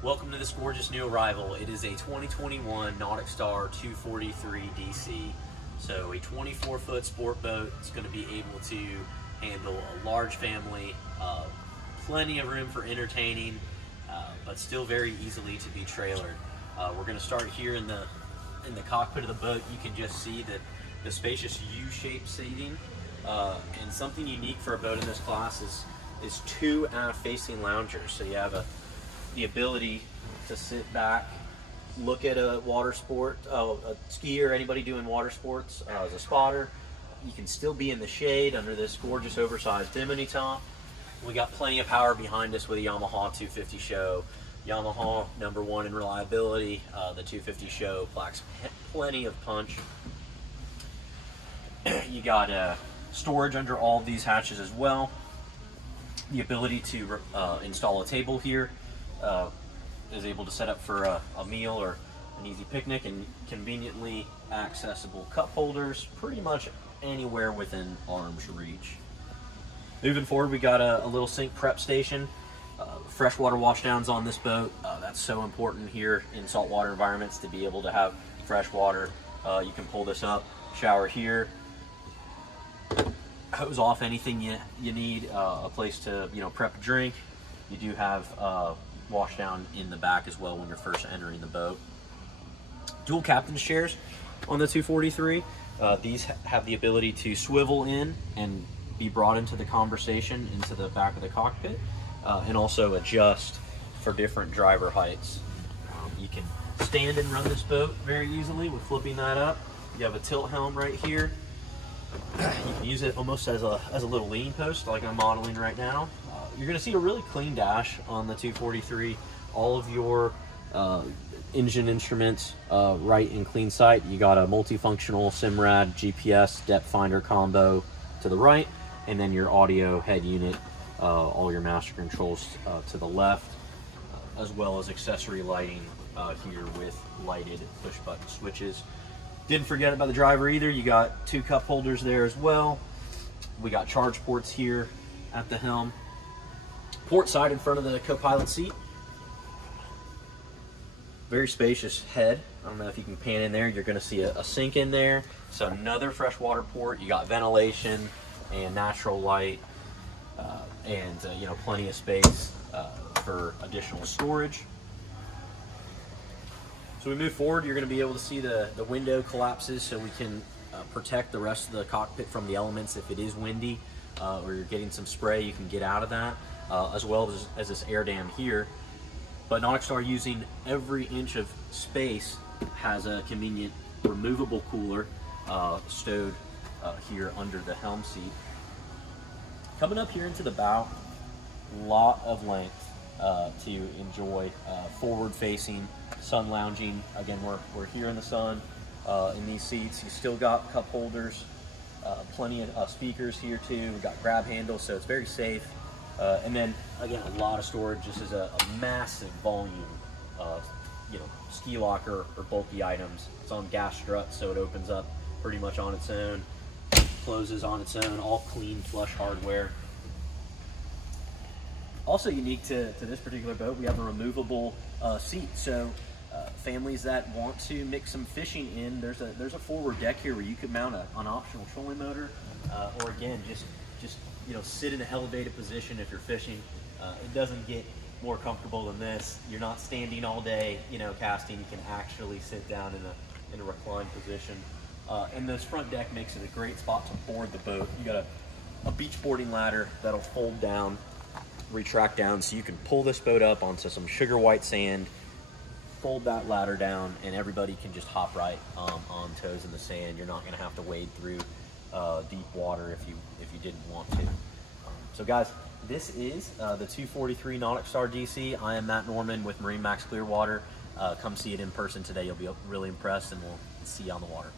Welcome to this gorgeous new arrival. It is a 2021 NauticStar 243 DC. So a 24-foot sport boat. It's going to be able to handle a large family, plenty of room for entertaining, but still very easily to be trailered. We're going to start here in the cockpit of the boat. You can just see that the spacious U-shaped seating, and something unique for a boat in this class is two aft-facing loungers. So you have the ability to sit back, look at a water sport, a skier, anybody doing water sports as a spotter. You can still be in the shade under this gorgeous oversized bimini top. We got plenty of power behind us with a Yamaha 250 show. Yamaha #1 in reliability. The 250 show packs plenty of punch. You got storage under all of these hatches as well. The ability to install a table here. Is able to set up for a meal or an easy picnic, and conveniently accessible cup holders pretty much anywhere within arm's reach. Moving forward, we got a little sink prep station. Freshwater washdowns on this boat. That's so important here in saltwater environments to be able to have fresh water. You can pull this up, shower here, hose off anything you need, a place to prep a drink. You do have wash down in the back as well when you're first entering the boat. Dual captain's chairs on the 243. These have the ability to swivel in and be brought into the conversation into the back of the cockpit, and also adjust for different driver heights. You can stand and run this boat very easily with flipping that up. You have a tilt helm right here. You can use it almost as a little leaning post like I'm modeling right now. You're going to see a really clean dash on the 243. All of your engine instruments right in clean sight. You got a multifunctional SIMRAD GPS depth finder combo to the right, and then your audio head unit, all your master controls to the left, as well as accessory lighting here with lighted push button switches. Didn't forget about the driver either. You got two cup holders there as well. We got charge ports here at the helm. Port side in front of the co-pilot seat. Very spacious head. I don't know if you can pan in there. You're going to see a sink in there. So another freshwater port. You got ventilation and natural light, and plenty of space for additional storage. So we move forward. You're going to be able to see the window collapses, so we can protect the rest of the cockpit from the elements if it is windy, or you're getting some spray. You can get out of that. As well as this air dam here. But NauticStar, using every inch of space, has a convenient removable cooler stowed here under the helm seat. Coming up here into the bow, lot of length to enjoy. Forward facing, sun lounging. Again, we're here in the sun in these seats. You still got cup holders, plenty of speakers here too. We've got grab handles, so it's very safe. And then again, a lot of storage. This is a massive volume, ski locker or bulky items. It's on gas struts, so it opens up pretty much on its own, closes on its own, all clean Plush hardware. Also unique to this particular boat, we have a removable seat. So families that want to mix some fishing in, there's a forward deck here where you could mount an optional trolling motor, or again, just sit in an elevated position if you're fishing. It doesn't get more comfortable than this. You're not standing all day, casting. You can actually sit down in a reclined position. And this front deck makes it a great spot to board the boat. You got a beach boarding ladder that'll fold down, retract down, so you can pull this boat up onto some sugar white sand, fold that ladder down, and everybody can just hop right on toes in the sand. You're not going to have to wade through deep water if you didn't want to. So guys, this is the 243 NauticStar DC. I am Matt Norman with MarineMax Clearwater. Come see it in person today. You'll be really impressed, and we'll see you on the water.